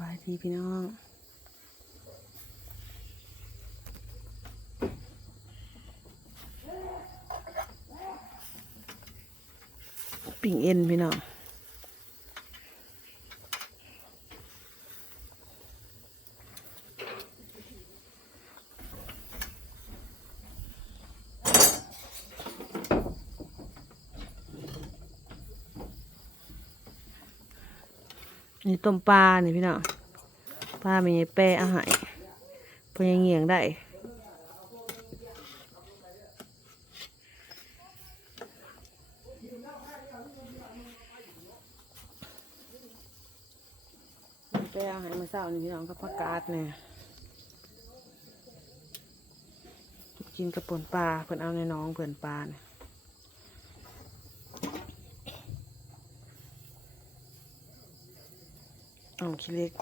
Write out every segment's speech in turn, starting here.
บายดีพี่น้องปิ่งเอ็นพี่น้อง นี่ต้มปลานี่พี่น้องปลาไม่ใช่แปรอาหารเพนยังเงียงได้แปรอาหารมาเศร้านี่พี่น้องก็ผักกาดเนี่ยกินกระปนปลาเพิ่นเอาในน้องเพิ่นปลาเนี่ย อ๋อ ขี้เล็ก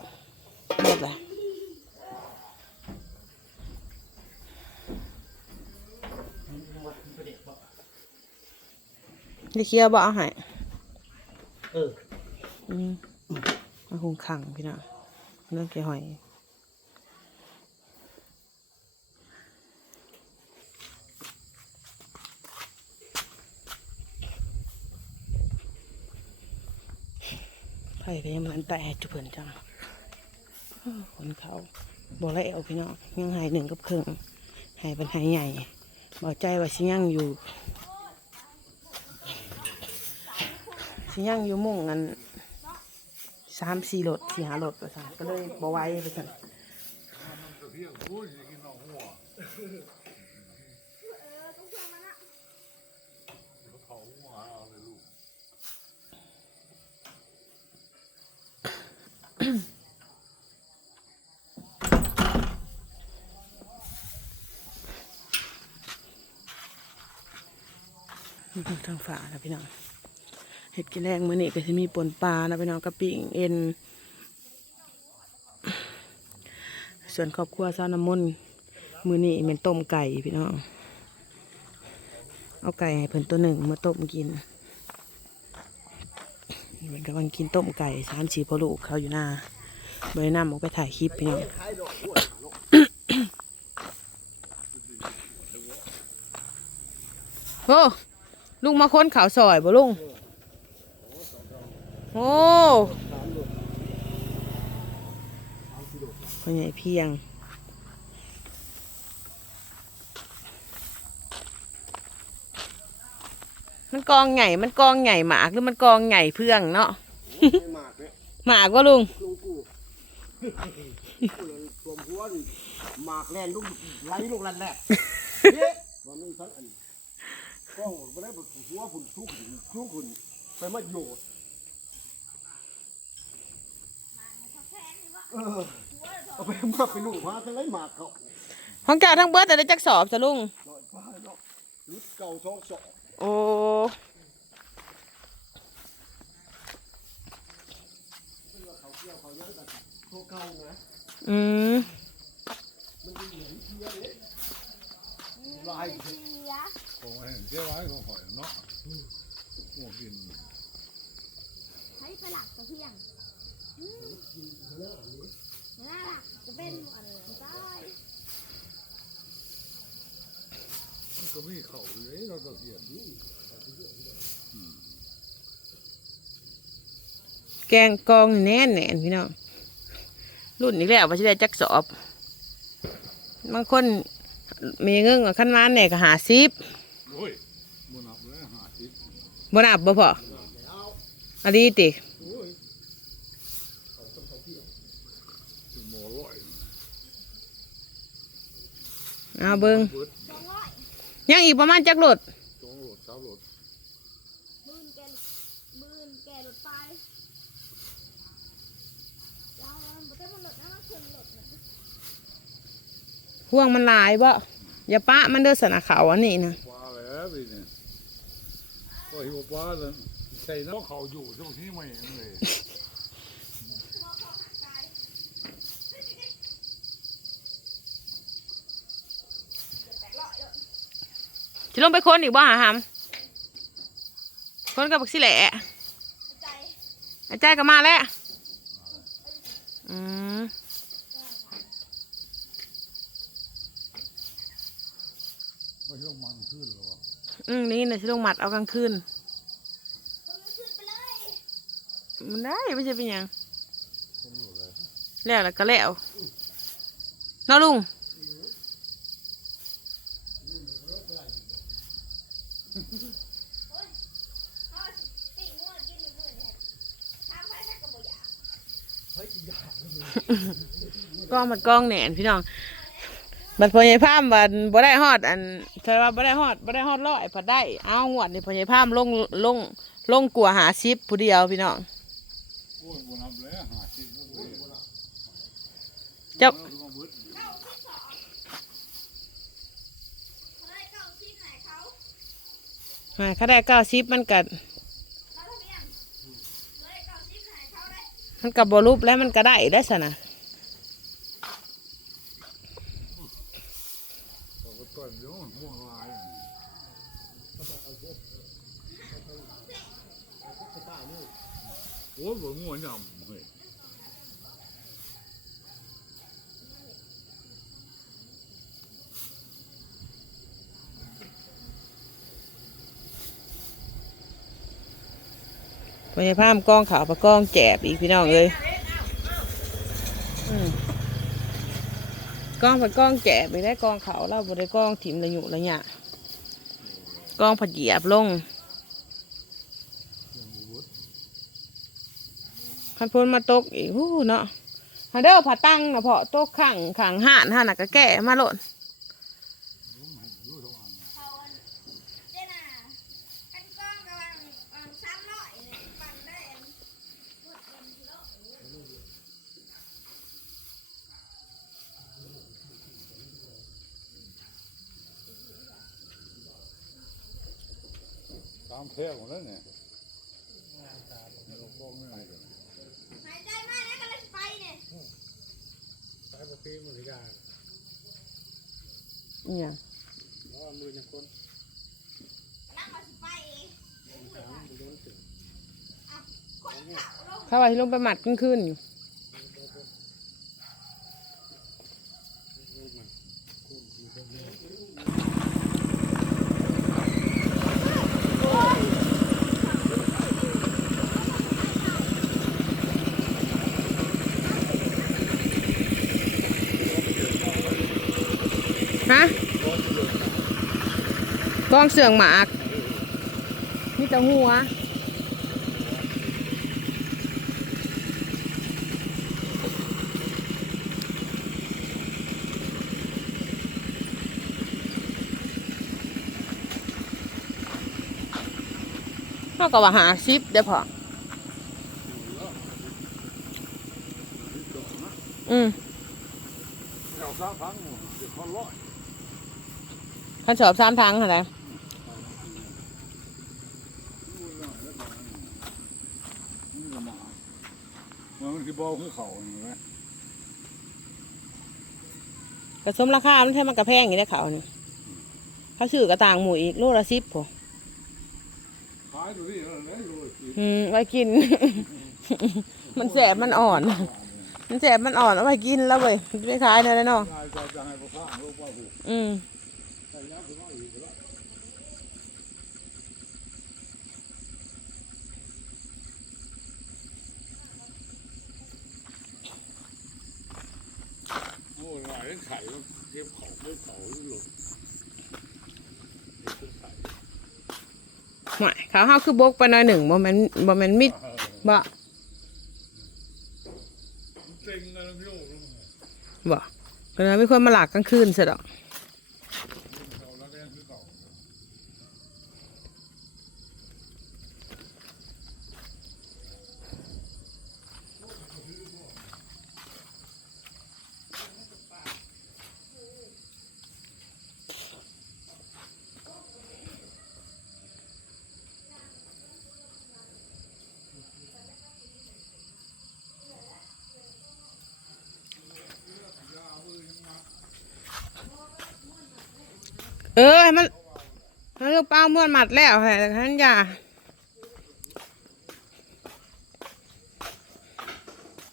หมดละนี่เคี้ยวบ่เอาให้เอออืมมาหุงขังพี่น้องเรื่องเกี่ยวหอย ไผ่ก็ยังมันแตกจุเพิ่นจังคนเขาบอกแล้วเอาพี่น้องยังหายหนึ่งกับครึ่งหายเป็นหายใหญ่บอกใจว่าสิยังอยู่สิยังอยู่มุ่งกันสามสี่รถสี่ห้ารถไปสั่นก็เลยบอไว้ไปสั่น ทางฝานะพี่น้องเห็ดกินแรงมื้อนี้ก็จะมีปนปลานะพี่น้องกะปิงเอ็น ส่วนครอบครัวซาวน้ำมนมือนี้เป็นต้มไก่พี่น้อง เอาไก่ให้เพิ่นตัวหนึ่งมาต้มกินเหมือนกำลังกินต้มไก่สามสี่พอลูกเขาอยู่หน้าบริน้ำออกไปถ่ายคลิปพี่น้องโอ้ ลุงมาค้นเขาวซอยบ่ลุง โอ้คนใหญ่เพียง มันกองใหญ่ มันกองใหญ่หมากหรือมันกองใหญ่เพื่องเนาะไม่มากเลยหมากว่าลุงลุงกูสวมหัวนี่หมากแล่นลูกไหลลูกลันแรกเฮ้ยว่าไม่ทันอัน ก็ไม่ได้หัวผุนทุกข์ทุกข์คุณไปมาโยดเออเอาไปมาไปลูกมาทั้งไรหมากเขาของเจ้าทั้งเบิร์ดแต่ได้จักสอบจะลุงหน่อยป้าเนาะรุดเก่าสองสองโอ้โคเก่านะอืม ลายของแห้งเจ้าไว้ของข่อยเนาะหัวกินใช้ไปหลักตัวเพียงน่ารักจะเป็นอะไรใช่มันก็มีเข่าเลยเราก็เขียนแกงกองแน่นแน่นพี่น้องรุ่นนี้แล้วว่าจะได้จักสอบ บางคน มีเงินกับขั้นมาเนี่ยก็หาซิบโอ้ยบนับแล้วหาจิตบ่นับบ่พออันนี้ติโอ้ยถึงหมอร้อยเอาเบิ่งเบิดสองร้อยยังอีกประมาณจักรถสองโหลดสามโหลด หมื่นแกหมื่นแกรถไฟเราไม่ได้มันหลดนะมันเข็นหลดเนี่ย ห่วงมันหลายบ่อย่าปะมันเด้อสนะเขาอันนี้นะปลาแล้วไปเนี่ยก็หิวปลาเลยใส่น้ำเขาอยู่ช่วงนี้ไม่เห็นเลยจะลงไปค้นอีกบ่หาหำค้นกับบักสิแหละใจอาจารย์ก็มาแล้วอืม ไม่ต้องมันขึ้นหรอวะอืมนี่นะชิลงหมัดเอากลางคืนก็มันขึ้นไปเลยมันได้ไม่ใช่เป็นหยังผมอยู่เลยแล้วแล้วก็แล้วเนาะลุงเขาติ่งงัวกินอยู่มื้อนี่ทำไปแค่ก็บ่อยากกล้องมันกล้องแหนนพี่น้อง บัดพอใหญ่พามบัดบ่ได้ฮอด อันใช่ว่าบ่ได้ฮอดบ่ได้ฮอดร้อยพอได้ เอางวดนี่พอใหญ่พามลงลงลงกลัวหาซิปผู้เดียวพี่น้องโอ้ยบนับเลยหาชิ้นก็เลยเจ้าเอามาเบิดเข้าที่สองเขาได้เก้าชิปมันกัดมันกับบอรูปแล้วมันก็ได้ได้สนะ เอาไปต้นเดี๋ยวมันห่วงลายโอ้ยบ่งัวหยำเฮ้ย พอใหญ่พามกล้องขาวประกล้องแจบอีกพี่น้องเอ้ยกล้องผัดกล้องแจบไปได้กล้องขาวเราบ่ได้กล้องถิ่มระยุระยะกล้องผัดเหยียบลงคันพ้นมาตกอีกหู้เนาะฮันเดอร์ผาตั้งนะเพาะตกขังขังห่านห่านน่ะก็แก่มาโลด เขาอันเจ้าน่ะกันกล้องกำลังอันซ้ำร้อยเนี่ยปั่นได้อันพูดเป็นกิโล ตามแท้หมดแล้วเนี่ยเราฟ้องไม่ได้เลยหายใจมากนะก็เลยไปเนี่ยใช้ปกติมือยาเนี่ยเพราะว่ามือยังคนนั่งมาสิไปเองอะคนเก่าลงเข้าไปลงไปหมัดขึ้นขึ้นอยู่ฮะ กองเสื่องหมากนี่แต่หัวเขาก็ว่าหาซิปเดี๋ยวพออืมเอาสามครั้งเดี๋ยวเขาร้อยขันสอบสามทางอะไร นี่ก็มามันคือบ่อคือเขาเห็นไหมกระสมราคา มันใช่มันกระแพงอย่างนี้ได้เขาเนี่ยเขาซื้อกระต่างหมูอีกโลละสิบพอขายดูดิเออเลยดูสิอืมไว้กิน มันแสบมันอ่อน มันแสบมันอ่อนเอาไว้กินแล้วเว้ยมันจะไปขายได้แล้วเนาะนายจะจะ ขางลูกว่ายแล้วโอ้ยหลายไข่ก็เก็บขาไม่เขาหลุดเก็บไข่ไม่เขาเฮาคือบกไปหน่อยหนึ่งบ่แมันบ่แมันมิดบ่เต็งกันแล้วโยกลงมาบ่ก็เลยมีคนมาหลักกลางคืนซะดอก เขาแล้วแดงคือเก่า เออให้มันให้ลูกเป้าม้วนหมัดแล้วให้ท่านอย่า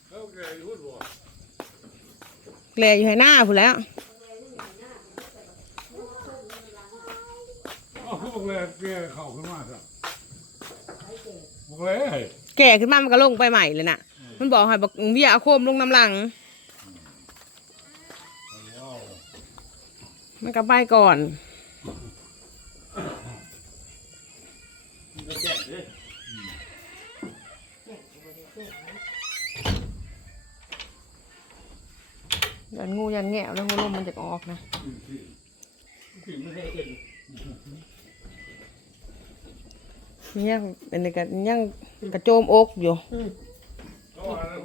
แล้วแกอยู่บ่แหล่อยู่ให้หน้าผู้นแหล้วอ้าวบอกเลยแกเข้าขึ้นมาซะบอกเลยแก่ขึ้นมามันก็ลงไปใหม่เลยน่ะ มันบอกให้บอกเบี้ยเอาโคมลงน้ำหลังว้าวมันก็ไปก่อน ยันงูยันแงะแล้วงูลมมันจะออกนะมียังเป็นกันยังกระโจมอกอยู่ก็ว่าแล้ว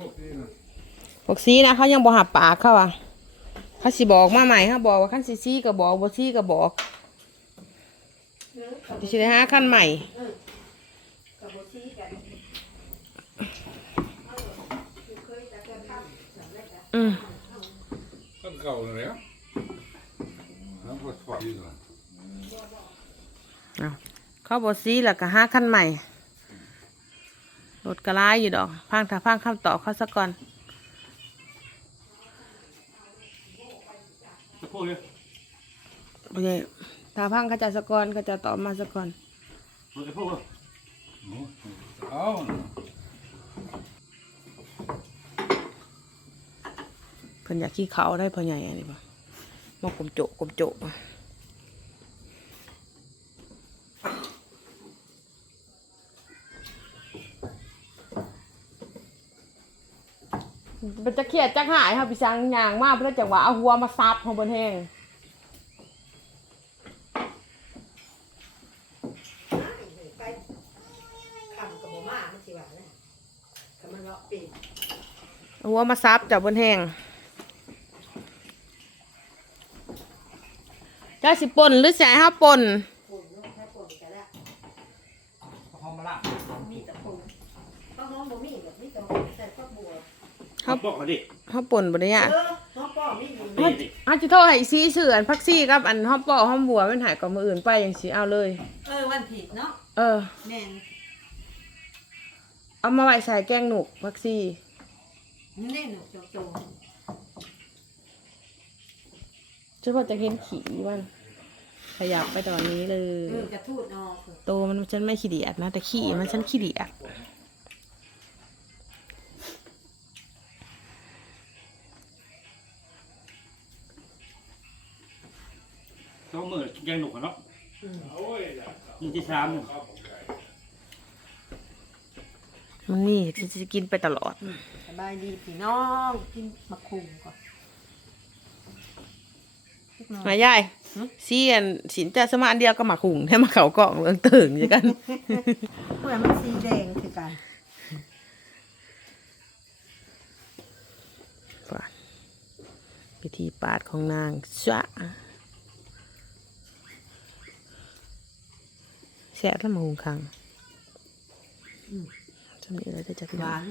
พวกซีนะเขายังบอกหับปากเขาอะเขาสิบอกมาใหม่เขาบอกว่าขั้นซีซีก็บอกบ่ซีก็บอกดิฉันหาขั้นใหม่กับโบซี่กันอืมขั้น เก่าเลยนะน้ำก็สวยอยู่นะเอาเขาบอกซีแล้วก็หาขั้นใหม่รถกระไรอยู่ดอก พังถ้าพังคำตอบเขาสักก่อนพวกนี้โอเคถ้าพังเขาจะสักก่อนเขาจะตอบมาสักก่อนพวกนี้พวกนี้โอ้เอาน่ะ เพิ่นอยากขี้เขาได้พอใหญ่อันนี้ป่ะมากลมโจะกลมโจะมันจะเครียดจักหายค่ะพี่ช้างยางมากเพื่อจังหวะเอาหัวมาซับของบนแห้งไปคำกับโบมามันสิว่าเนี่ยคำมันเลาะปีเอาหัวมาซับจากบนแห้ง เจ้าสิป่นหรือสิให้เฮาป่นปุ่นลูกถ้าปุ่นกันแล้วหอมมาละมีแต่ปุ่นข้าวหอมบ่มีแบบมีแต่ใส่ข้าวบัวเขาบอกมาดิเฮาป่นบ่ได้ยะเออข้าวป้อมีอยู่เฮาเฮาสิโทรให้ซีเสืออันพักซี่กับอันฮอมปอฮอมบัวมันหายก่อนมื้ออื่นไปจังสิเอาเลย เออวันผิดเนาะเออ แม่นเอามาไว้ใส่แกงหนุกพักซี่มันได้หนุกโจโจ ฉันว่าจะเห็นขี่มันขยับไปตอนนี้เลย เออกระทูดนอกโตมันฉันไม่ขี้เดียดนะ แต่ขี้มันฉันขี้เดียดต้องมือแกงหนุกกันเนาะโอ้ยอยากยิงที่สามหนึ่งข้าวผมใหญ่มันนี่ฉันจะกินไปตลอด สบายดีพี่น้อง กินมะคุมก่อน มายายซีอันสินจะสมาอันเดียวก็มาขุงให้มาเขากล่องเรื่องตึงอย่างกันเพื่อมันสีแดงคือกันพิธีปาดของนางชะแสบแล้วมาหุงคังจำนี้เราจะจัดหวาน